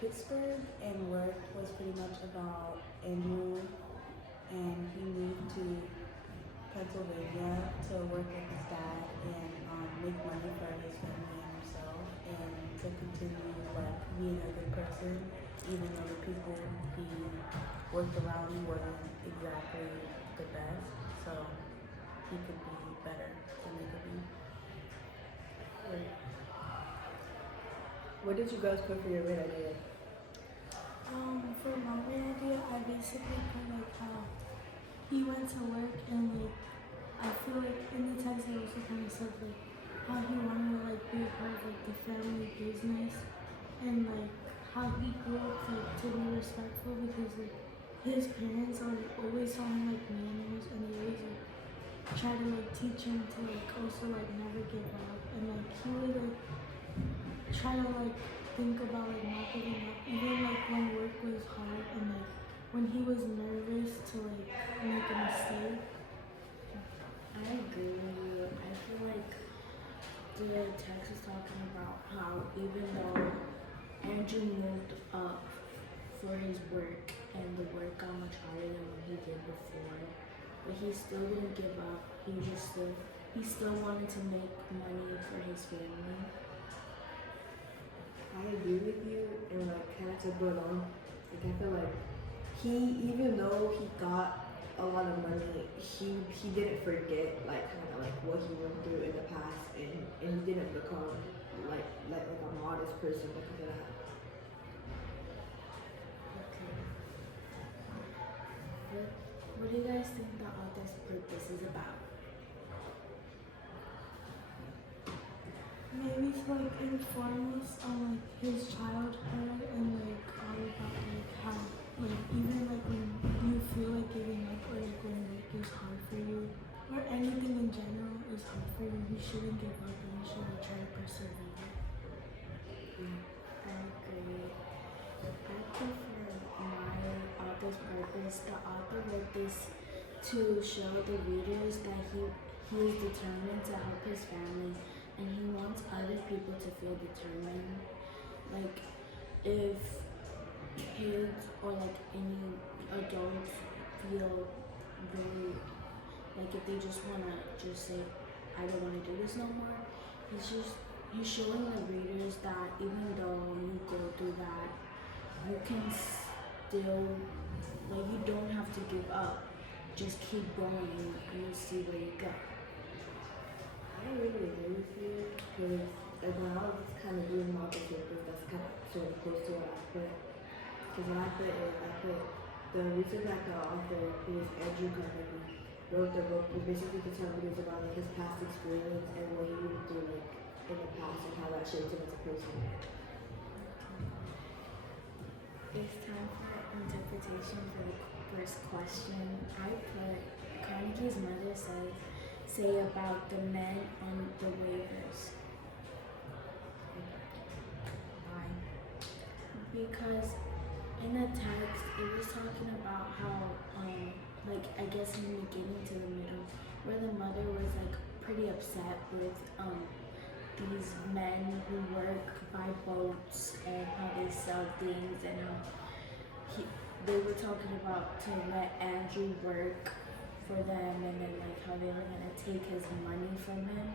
Pittsburgh, and work was pretty much about Andrew, and he moved to Pennsylvania to work with his dad and make money for his family and himself, and to continue like being a good person, even though the people he worked around wasn't exactly the best. So he could be better than they could be. Right. What did you guys put for your main idea? For my main idea, I basically put like how he went to work and like I feel like in the text it also kind of said like how he wanted to like be a part of like the family business and like how he grew up like to be respectful because like his parents always saw him like manners and they always like try to like teach him to like also like never give up and like he would like try to like think about like not giving up even like when work was hard and like when he was nervous to like make a mistake. I agree with you. I feel like the text is talking about how even though Andrew moved up for his work and the work got much harder than what he did before, but he still didn't give up. He still wanted to make money for his family. I agree with you, and like kind of to build on, like I feel like he, even though he got a lot of money, he didn't forget like kind of like what he went through in the past, and he didn't become like a modest person because of that. Okay. What do you guys think the author's purpose is about? Maybe to like inform us on like his childhood and like all about like how like even like when you feel like giving up or like when work is hard for you or anything in general is hard for you, you shouldn't give up and you should like, try to persevere. I agree. I think for my author's purpose, the author wrote this to show the readers that he is determined to help his family and he wants other people to feel determined. Like if kids or like any adults feel very like if they just wanna just say I don't wanna do this no more, he's showing the readers that even though you go through that, you can still like you don't have to give up. Just keep going and you'll see where you go. I really agree with you because like when I was kind of doing market papers, that's kind of sort of close to what I put. Because when I put it, I put the reason that the author, who is Andrew Carnegie, wrote the book was basically to tell readers about like his past experience and what he went through like in the past and how that shaped him as a person. It's time for interpretation for the first question. I put Carnegie's mother say about the men on the waivers. Why? Because in the text it was talking about how like I guess in the beginning to the middle where the mother was like pretty upset with these men who work by boats and how they sell things and how they were talking about to let Andrew work for them and then like how they were gonna take his money from him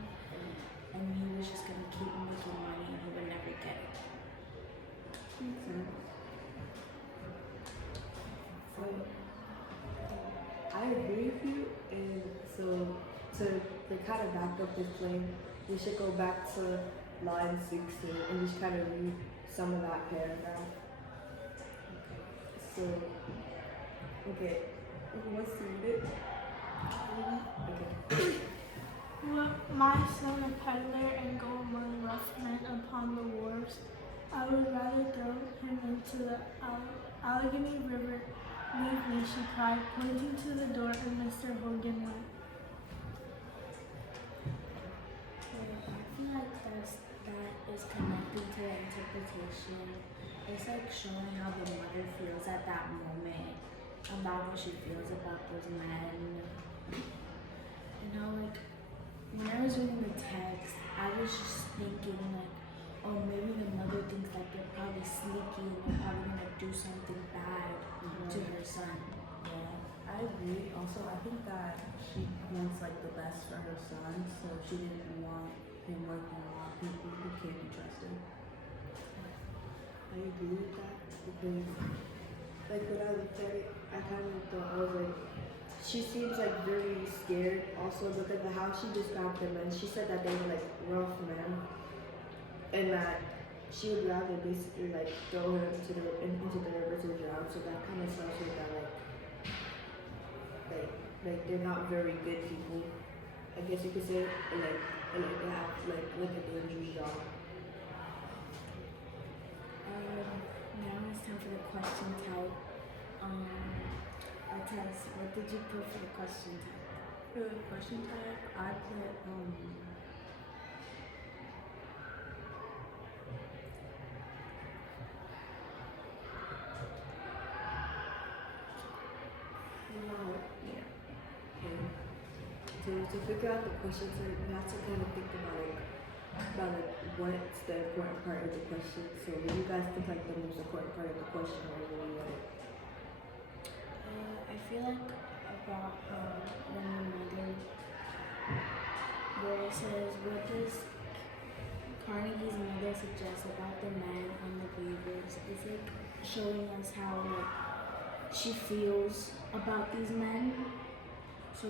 and he was just gonna keep making money and he would never get it. Makes sense. So I agree with you, and so to kind of back up this claim, we should go back to line 16 and just kind of read some of that paragraph. So, okay, who wants to read it? Okay. My son a peddler and go among rough men upon the wharves. I would rather throw him into the Allegheny River. Leave me, she cried, pointing to the door, and Mr. Hogan went. I feel like that is connecting to the interpretation. It's like showing how the mother feels at that moment about what she feels about those men. And how like when I was reading the text, I was just thinking like, or maybe the mother thinks that they're probably sneaky and they're probably gonna do something bad to her son. Yeah, I agree. Also, I think that she wants like the best for her son, so she didn't want him working around people who can't be trusted. I agree with that because, like, when I looked at it, I kind of thought, I was like, she seems like very scared. Also, because of how she described them, and she said that they were like rough men, and that she would rather basically like throw her into the river to drown. So that kind of tells me that like they're not very good people. I guess you could say, like they have like a dangerous job. Now it's time for the question type. Tess, what did you put for the question type? For the question type, I put Yeah. Okay. To figure out the question, so you have to kind of think about what's the important part of the question. So what do you guys think like the most important part of the question, or what do you like? I feel like about when the mother, where it says, what does Carnegie's mother suggest about the man on the waivers? It's like showing us how like she feels about these men. So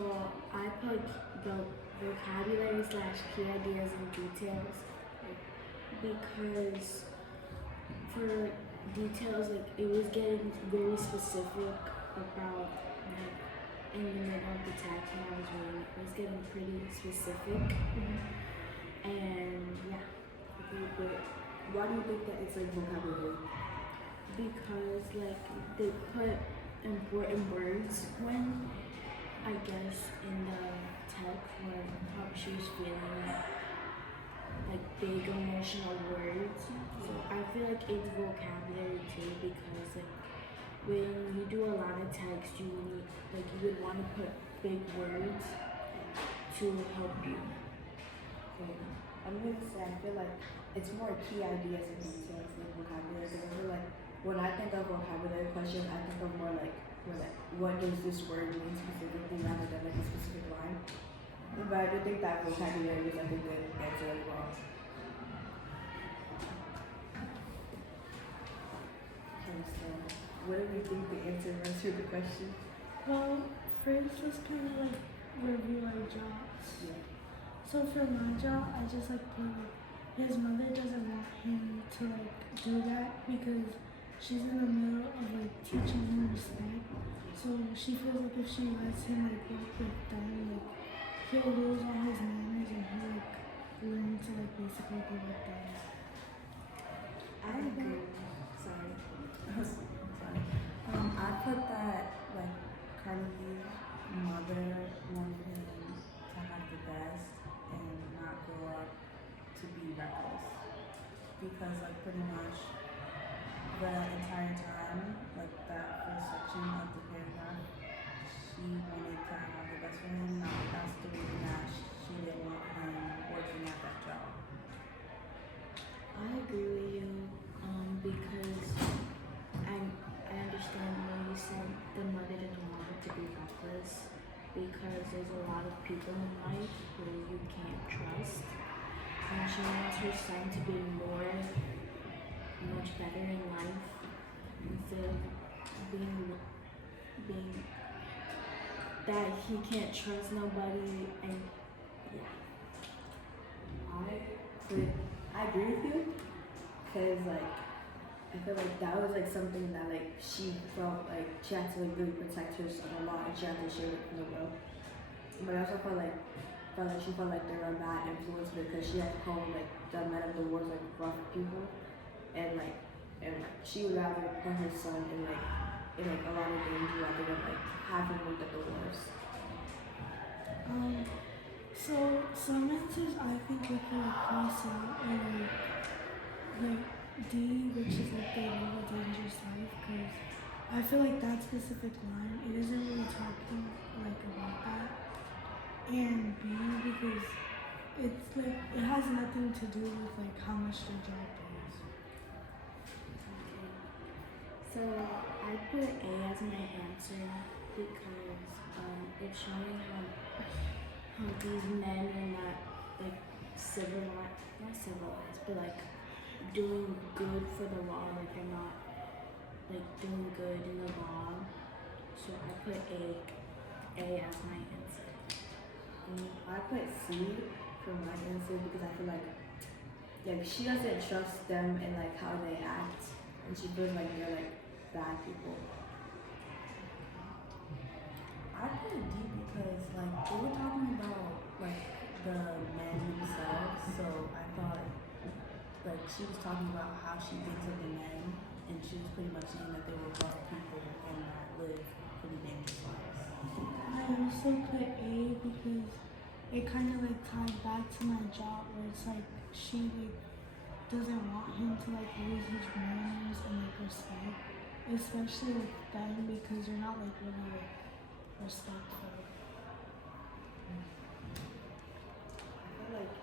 I put the vocabulary / key ideas and details because for details, like it was getting very specific about like in the middle of the text when I was reading it was getting pretty specific. And yeah. Okay, but why do you think that it's like vocabulary? Because like they put important words when I guess in the text where how she was feeling like big emotional words. So I feel like it's vocabulary too because like when you do a lot of text you need like you would want to put big words to help you. Okay. I'm gonna say I feel like it's more key ideas and details than vocabulary. Because I feel like when I think of vocabulary question, I think of more like what does this word mean specifically rather than like a specific line. But I do think that vocabulary is like a good answer as well. Okay, so what do we think the answer was to the question? Well, first let's kind of like review our jobs. Yeah. So for my job, I just like put like his mother doesn't want him to like do that because she's in the middle of like teaching him respect. So she feels like if she lets him like work with them, like he'll lose all his manners and he'll like learn to like basically be like them. I agree. Sorry. sorry. I put that like Carnegie's mother wanted him to have the best and not grow up to be reckless. Because like pretty much the entire time, like that first section of the paragraph, she wanted to have the best for him, not that's the reason that she didn't want him working at that job. I agree with you because I understand when you said the mother didn't want him to be reckless because there's a lot of people in life who you can't trust and she wants her son to be much better in life instead of being that he can't trust nobody and yeah. I agree with you because like I feel like that was like something that like she felt like she had to like really protect her son a lot and she had to share it from the world. But I also felt like she felt like they were a bad influence because she had called like the men of the wars like rough people and she would rather put her son in a lot of danger rather than like have him work at the wars. So some answers I think would be like Lisa or like D, which is like the live a dangerous life, because I feel like that specific line it isn't really talking like about that. And B because it's like it has nothing to do with like how much their job pays. Okay. So I put A as my answer because it's showing how these men are not like not civilized, but like doing good for the law. Like they're not like doing good in the law. So I put A as my answer. I put C for my answer because I feel like she doesn't trust them and like how they act, and she feels like they're like bad people. I put D because like they were talking about like the men themselves, so I thought like she was talking about how she thinks of the men, and she was pretty much saying that they were rough people and that live pretty dangerous lives. I also put A because it kind of like tied back to my job where it's like she like doesn't want him to like lose his manners and like respect, especially with them because they're not like really like respectful. I feel like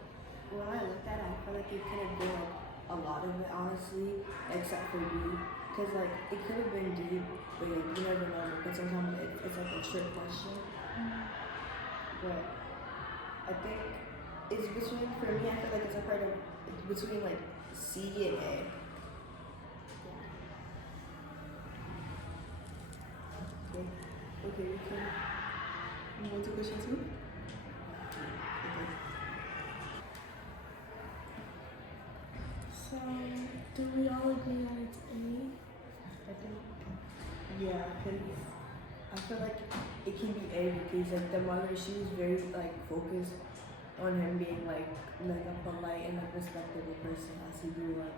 when I looked at it, I feel like it could have been like a lot of it, honestly, except for B. Because like it could have been D, but like, you never know. Because sometimes it's like a trick question. But I think it's between, for me, I feel like it's a part of, it's between like C and A. Okay, okay, we can move on to question 2. Okay. So do we all agree that it's A? I think, yeah, because I feel like it can be A because like the mother, she was very like focused on him being like a polite and like respectable person as he grew up.